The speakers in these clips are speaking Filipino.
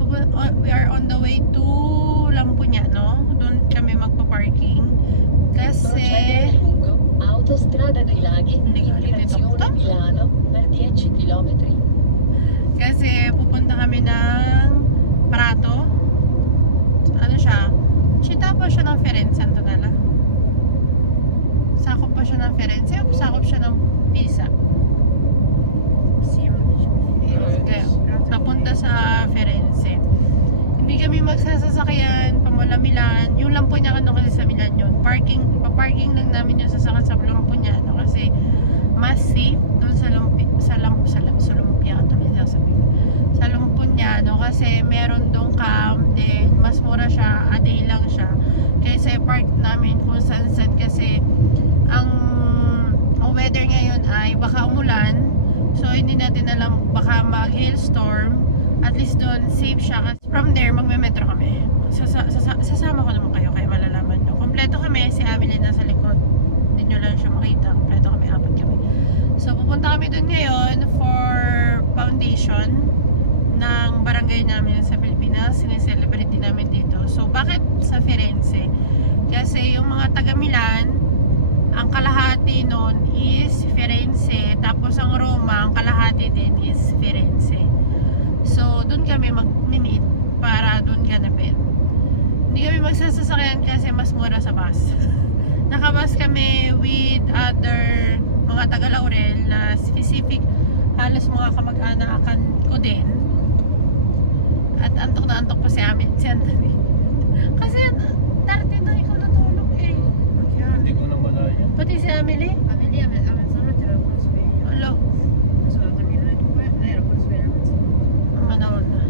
we are on the way to Lampuñano. Doon kami magpa-parking. Kasi Autostrada dei Laghi in direzione Milano per 10 km. Kasi pupunta kami ng Prato. Ano siya? Chita pa siya ng Firenze, Antonella? Sakop pa siya ng Firenze o sakop siya ng Pisa? Papunta sa Firenze. Hindi kami magsasasakyan pamula Milan. Yung Lampuñano kasi sa Milan yun. Paparking lang namin yung sasakyan sa Lampuñano kasi mas safe doon sa Lampuñano kasi meron doon camp din. Mas mura siya, a day lang siya. Kaysa i-park namin kung sunset kasi ang weather ngayon ay baka umulan. So hindi natin alam, baka mag-hailstorm. At least doon safe siya. Kasi from there magme-metro kami. Sasama ko naman kayo kaya malalaman nyo. Kompleto kami, si Amelie nasa likod. Hindi nyo lang siya makita. Kompleto kami, apat kami. So pupunta kami doon ngayon for foundation ng barangay namin sa Pilipinas. Sineselebrate din namin dito. So bakit sa Firenze? Kasi yung mga taga Milan, ang kalahati nun is Firenze, tapos ang Roma, ang kalahati din is Firenze. So, doon kami mag-meet para doon ganapin. Hindi kami magsasasakyan kasi mas mura sa bus. Nakabus kami with other mga taga-Laurel na specific, halos mga kamag-anakan ko din. At antok na antok pa si Amin. Kasi, tarde na ikaw natulog eh. Hindi ko na malaya. Pati si Amelie? Amelia a mezzanotte ero ancora sveglia. Hello. Sono dormito alle 2 e lei era ancora sveglia a mezzanotte. Manoon na.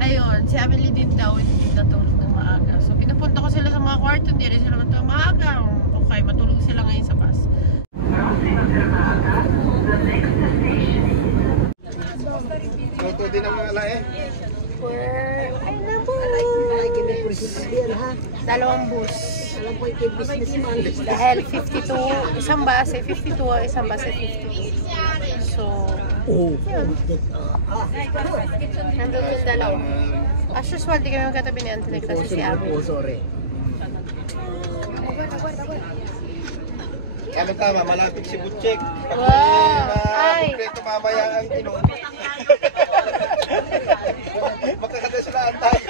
Ayun, si Amelie din daw hindi natulog ng maaga. So pinapunta ko sila sa mga kwarto, hindi rin sila matulog maaga. Okay, matulog sila ngayon sa bus. Ito din ang mga lae. Ay nabu! Dalawang bus. Dahil 52, isang bus ay 52, isang bus ay 50. So, yun. Nandun yung dalawa. As usual, di kami magkatabi ni Anthony kasi si Abby. Ano tama, malapit si Butchek. Wow! Ay! Kompleto mamaya ang inom. Magkakadasulaan tayo.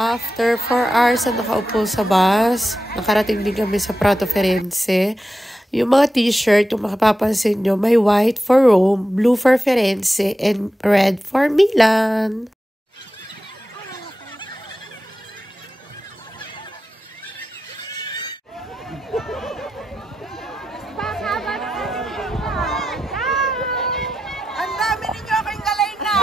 After 4 hours na nakaupo sa bus, nakarating din kami sa Prato Firenze. Yung mga t-shirt, kung makapapansin nyo, may white for Rome, blue for Firenze, and red for Milan. Ang dami ninyo aking galay na!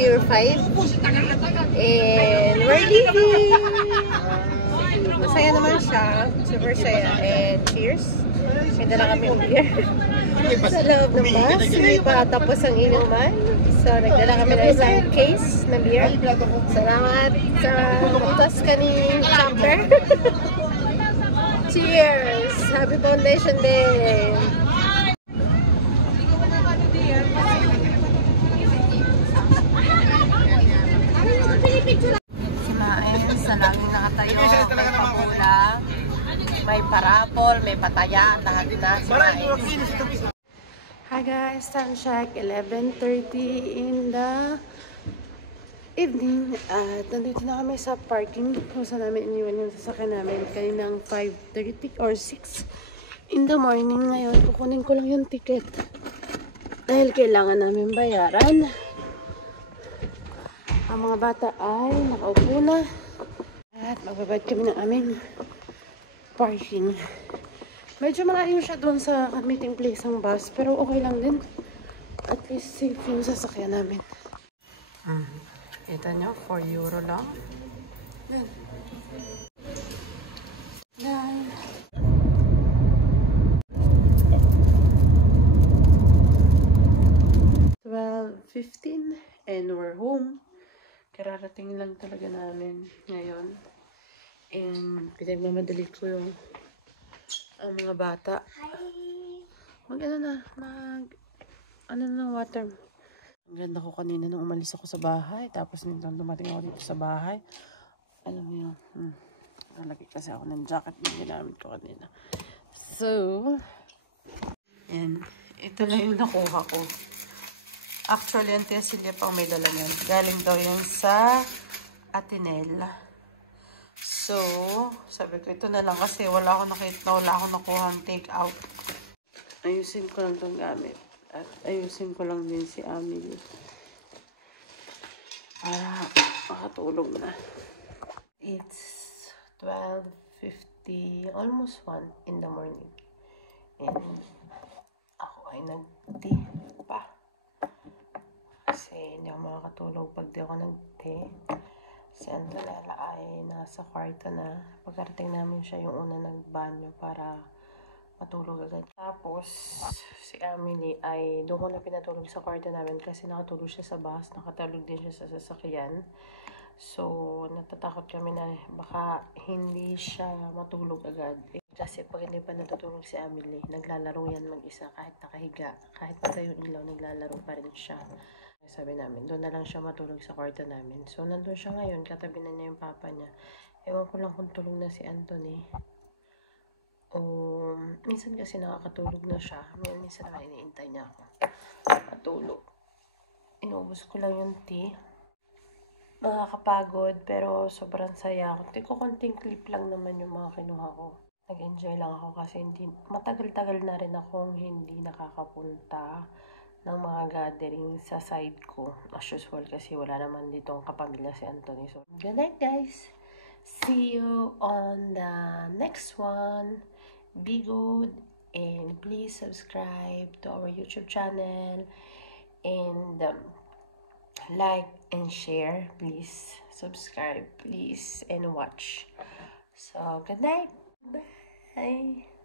year 5. And we're leaving! Masaya naman siya. Super saya. And cheers! May dala kami beer. Sa loob ng bus. Hindi pa tapos ang inuman. So, nagdala kami ng isang case na beer. Salamat sa butas kaning chopper. Cheers! Happy Foundation Day! Kumain sa laging nakatayo, may pagulang, may parapol, may pataya, lahat na kumain. Hi guys, time check, 11:30 in the evening. At nandito na kami sa parking kung saan namin iniwan yung sasakyan namin kaninang 5:30 or 6 in the morning. Ngayon, kukunin ko lang yung ticket dahil kailangan namin bayaran. Ang mga bata ay nakaupo na at magbabayad kami ng aming parking. Medyo malayo siya doon sa meeting place ng bus, pero okay lang din. At least safe yung sasakyan namin. Kita nyo, 4 euro lang. Yan. Yan. 12:15 and we're home. Kararating lang talaga namin ngayon. And pinagmamadali ko yung ang mga bata. Ano na water. Ang ganda ko kanina nung umalis ako sa bahay. Tapos nitong dumating ako dito sa bahay. Alam mo yun. Nalagay kasi ako ng jacket na ginamit ko kanina. So, yan. Ito lang yung nakuha ko. Actually, ang tiya silya pang may dala niyan. Galing daw yan sa Atenel. So, sabi ko, ito na lang kasi wala akong nakuha ang take out. Ayusin ko lang itong gamit. At ayusin ko lang din si Amelie. Para makatulog na. It's 12:50, almost 1 in the morning. And ako ay nag-tea pa. Kasi hindi ako makakatulog pag di ako nag-tea. Si Antonella ay nasa kwarto na. Pagkarating namin siya yung una nagbanyo para matulog agad. Tapos, si Amelie ay doon ko na pinatulog sa kwarto namin kasi nakatulog siya sa bus. Nakatulog din siya sa sasakyan. So, natatakot kami na baka hindi siya matulog agad. Kasi pag hindi pa natutulog si Amelie, naglalaro yan mag-isa kahit nakahiga. Kahit patay yung ilaw, naglalaro pa rin siya. Sabi namin, doon na lang siya matulog sa kwarto namin. So, nandun siya ngayon, katabi na niya yung papa niya. Ewan ko lang kung tulog na si Anthony. O, minsan kasi nakakatulog na siya. Minsan naman iniintay niya ako. Matulog. Inubos ko lang yung tea. Nakakapagod, pero sobrang saya ako. Konting clip lang naman yung mga kinuha ko. Nag-enjoy lang ako kasi matagal-tagal na rin akong hindi nakakapunta ng mga gathering sa side ko. As usual kasi wala naman ditong kapamilya si Anthony. So, good night guys! See you on the next one. Be good and please subscribe to our YouTube channel and like and share. Please subscribe, please, and watch. So, good night! Bye!